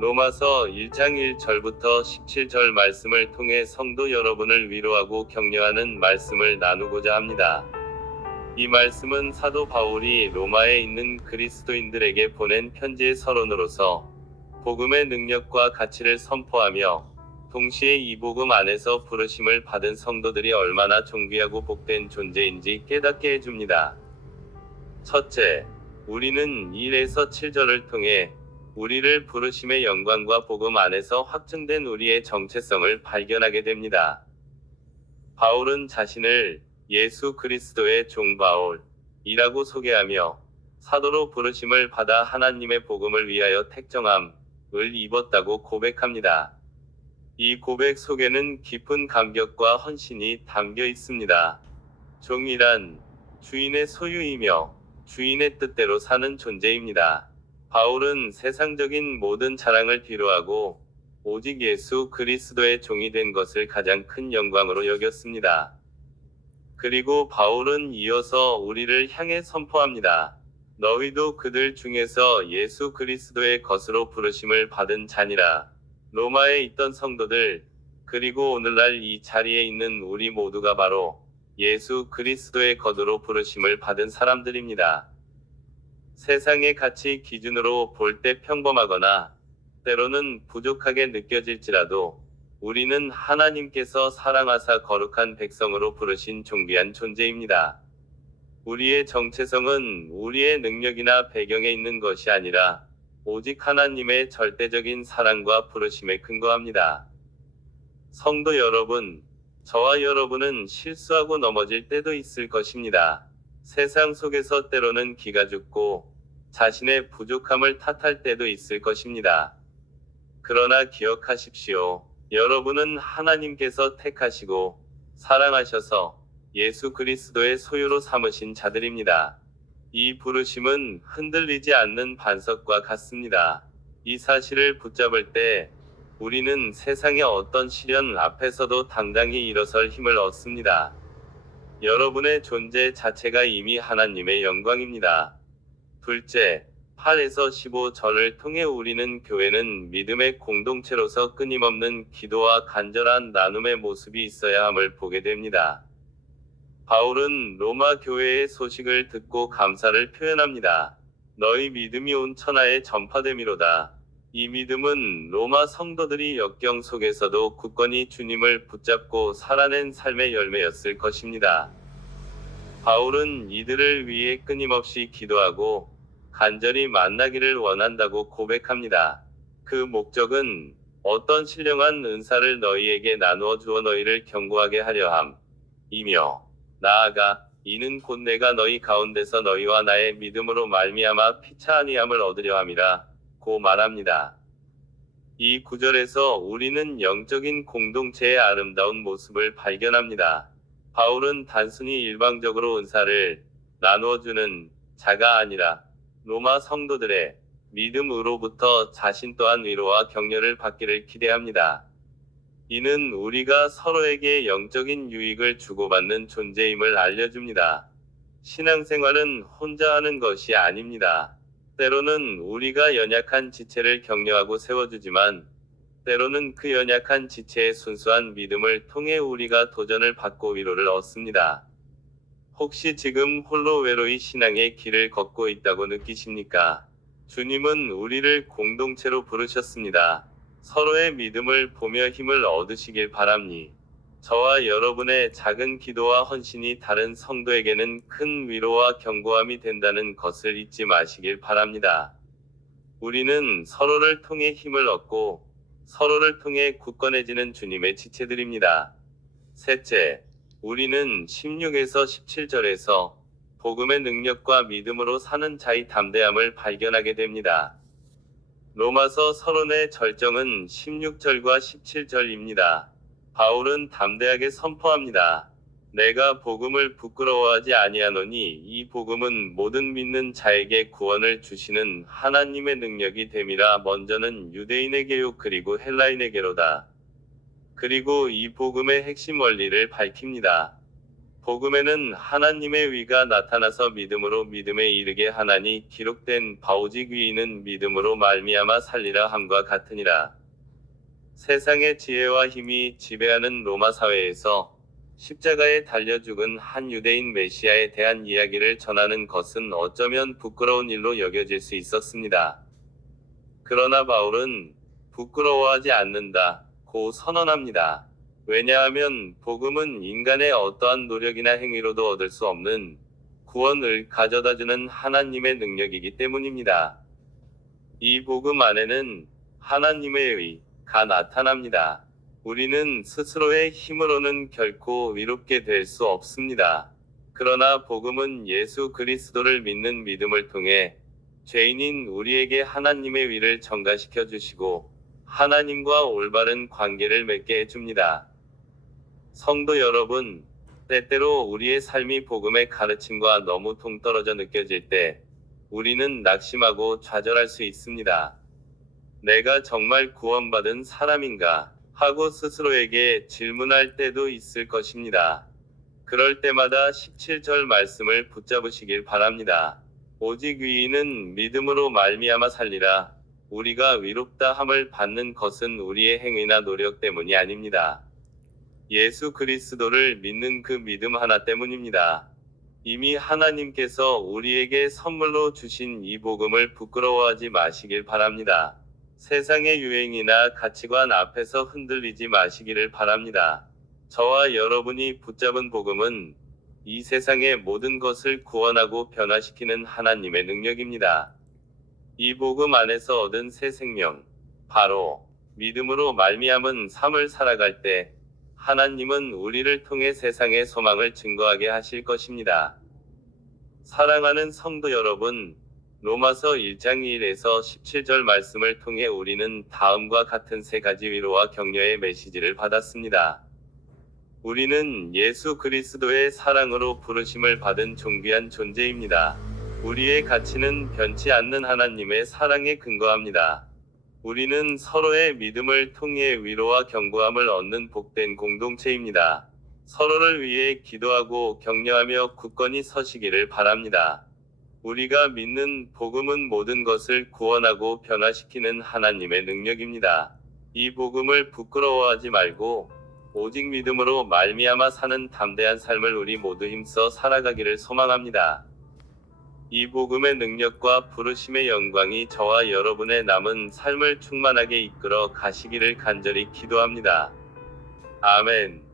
로마서 1장 1절부터 17절 말씀을 통해 성도 여러분을 위로하고 격려하는 말씀을 나누고자 합니다. 이 말씀은 사도 바울이 로마에 있는 그리스도인들에게 보낸 편지의 서론으로서 복음의 능력과 가치를 선포하며 동시에 이 복음 안에서 부르심을 받은 성도들이 얼마나 존귀하고 복된 존재인지 깨닫게 해줍니다. 첫째, 우리는 1에서 7절을 통해 우리를 부르심의 영광과 복음 안에서 확증된 우리의 정체성을 발견하게 됩니다. 바울은 자신을 예수 그리스도의 종 바울이라고 소개하며 사도로 부르심을 받아 하나님의 복음을 위하여 택정함을 입었다고 고백합니다. 이 고백 속에는 깊은 감격과 헌신이 담겨 있습니다. 종이란 주인의 소유이며 주인의 뜻대로 사는 존재입니다. 바울은 세상적인 모든 자랑을 뒤로하고 오직 예수 그리스도의 종이 된 것을 가장 큰 영광으로 여겼습니다. 그리고 바울은 이어서 우리를 향해 선포합니다. 너희도 그들 중에서 예수 그리스도의 것으로 부르심을 받은 자니라. 로마에 있던 성도들, 그리고 오늘날 이 자리에 있는 우리 모두가 바로 예수 그리스도의 것으로 부르심을 받은 사람들입니다. 세상의 가치 기준으로 볼 때 평범하거나 때로는 부족하게 느껴질지라도 우리는 하나님께서 사랑하사 거룩한 백성으로 부르신 존귀한 존재입니다. 우리의 정체성은 우리의 능력이나 배경에 있는 것이 아니라 오직 하나님의 절대적인 사랑과 부르심에 근거합니다. 성도 여러분, 저와 여러분은 실수하고 넘어질 때도 있을 것입니다. 세상 속에서 때로는 기가 죽고 자신의 부족함을 탓할 때도 있을 것입니다. 그러나 기억하십시오. 여러분은 하나님께서 택하시고 사랑하셔서 예수 그리스도의 소유로 삼으신 자들입니다. 이 부르심은 흔들리지 않는 반석과 같습니다. 이 사실을 붙잡을 때 우리는 세상의 어떤 시련 앞에서도 당당히 일어설 힘을 얻습니다. 여러분의 존재 자체가 이미 하나님의 영광입니다. 둘째, 8에서 15절을 통해 우리는 교회는 믿음의 공동체로서 끊임없는 기도와 간절한 나눔의 모습이 있어야 함을 보게 됩니다. 바울은 로마 교회의 소식을 듣고 감사를 표현합니다. 너희 믿음이 온 천하에 전파됨이로다. 이 믿음은 로마 성도들이 역경 속에서도 굳건히 주님을 붙잡고 살아낸 삶의 열매였을 것입니다. 바울은 이들을 위해 끊임없이 기도하고 간절히 만나기를 원한다고 고백합니다. 그 목적은 어떤 신령한 은사를 너희에게 나누어 주어 너희를 견고하게 하려 함이며 나아가 이는 곧 내가 너희 가운데서 너희와 나의 믿음으로 말미암아 피차 아니함을 얻으려 함이라 고 말합니다. 이 구절에서 우리는 영적인 공동체의 아름다운 모습을 발견합니다. 바울은 단순히 일방적으로 은사를 나누어주는 자가 아니라 로마 성도들의 믿음으로부터 자신 또한 위로와 격려를 받기를 기대합니다. 이는 우리가 서로에게 영적인 유익을 주고받는 존재임을 알려줍니다. 신앙생활은 혼자 하는 것이 아닙니다. 때로는 우리가 연약한 지체를 격려하고 세워주지만 때로는 그 연약한 지체의 순수한 믿음을 통해 우리가 도전을 받고 위로를 얻습니다. 혹시 지금 홀로 외로이 신앙의 길을 걷고 있다고 느끼십니까? 주님은 우리를 공동체로 부르셨습니다. 서로의 믿음을 보며 힘을 얻으시길 바랍니다. 저와 여러분의 작은 기도와 헌신이 다른 성도에게는 큰 위로와 견고함이 된다는 것을 잊지 마시길 바랍니다. 우리는 서로를 통해 힘을 얻고 서로를 통해 굳건해지는 주님의 지체들입니다. 셋째, 우리는 16에서 17절에서 복음의 능력과 믿음으로 사는 자의 담대함을 발견하게 됩니다. 로마서 서론의 절정은 16절과 17절입니다. 바울은 담대하게 선포합니다. 내가 복음을 부끄러워하지 아니하노니 이 복음은 모든 믿는 자에게 구원을 주시는 하나님의 능력이 됨이라. 먼저는 유대인에게요 그리고 헬라인에게로다. 그리고 이 복음의 핵심 원리를 밝힙니다. 복음에는 하나님의 위가 나타나서 믿음으로 믿음에 이르게 하나니 기록된 바 오직 위인은 믿음으로 말미암아 살리라 함과 같으니라. 세상의 지혜와 힘이 지배하는 로마 사회에서 십자가에 달려 죽은 한 유대인 메시아에 대한 이야기를 전하는 것은 어쩌면 부끄러운 일로 여겨질 수 있었습니다. 그러나 바울은 부끄러워하지 않는다고 선언합니다. 왜냐하면 복음은 인간의 어떠한 노력이나 행위로도 얻을 수 없는 구원을 가져다주는 하나님의 능력이기 때문입니다. 이 복음 안에는 하나님의 의가 나타납니다. 우리는 스스로의 힘으로는 결코 위롭게 될 수 없습니다. 그러나 복음은 예수 그리스도를 믿는 믿음을 통해 죄인인 우리에게 하나님의 위를 전가시켜 주시고 하나님과 올바른 관계를 맺게 해줍니다. 성도 여러분, 때때로 우리의 삶이 복음의 가르침과 너무 동떨어져 느껴질 때 우리는 낙심하고 좌절할 수 있습니다. 내가 정말 구원받은 사람인가? 하고 스스로에게 질문할 때도 있을 것입니다. 그럴 때마다 17절 말씀을 붙잡으시길 바랍니다. 오직 위인은 믿음으로 말미암아 살리라. 우리가 위롭다 함을 받는 것은 우리의 행위나 노력 때문이 아닙니다. 예수 그리스도를 믿는 그 믿음 하나 때문입니다. 이미 하나님께서 우리에게 선물로 주신 이 복음을 부끄러워하지 마시길 바랍니다. 세상의 유행이나 가치관 앞에서 흔들리지 마시기를 바랍니다. 저와 여러분이 붙잡은 복음은 이 세상의 모든 것을 구원하고 변화시키는 하나님의 능력입니다. 이 복음 안에서 얻은 새 생명, 바로 믿음으로 말미암은 삶을 살아갈 때 하나님은 우리를 통해 세상의 소망을 증거하게 하실 것입니다. 사랑하는 성도 여러분, 로마서 1장 1에서 17절 말씀을 통해 우리는 다음과 같은 세 가지 위로와 격려의 메시지를 받았습니다. 우리는 예수 그리스도의 사랑으로 부르심을 받은 존귀한 존재입니다. 우리의 가치는 변치 않는 하나님의 사랑에 근거합니다. 우리는 서로의 믿음을 통해 위로와 견고함을 얻는 복된 공동체입니다. 서로를 위해 기도하고 격려하며 굳건히 서시기를 바랍니다. 우리가 믿는 복음은 모든 것을 구원하고 변화시키는 하나님의 능력입니다. 이 복음을 부끄러워하지 말고 오직 믿음으로 말미암아 사는 담대한 삶을 우리 모두 힘써 살아가기를 소망합니다. 이 복음의 능력과 부르심의 영광이 저와 여러분의 남은 삶을 충만하게 이끌어 가시기를 간절히 기도합니다. 아멘.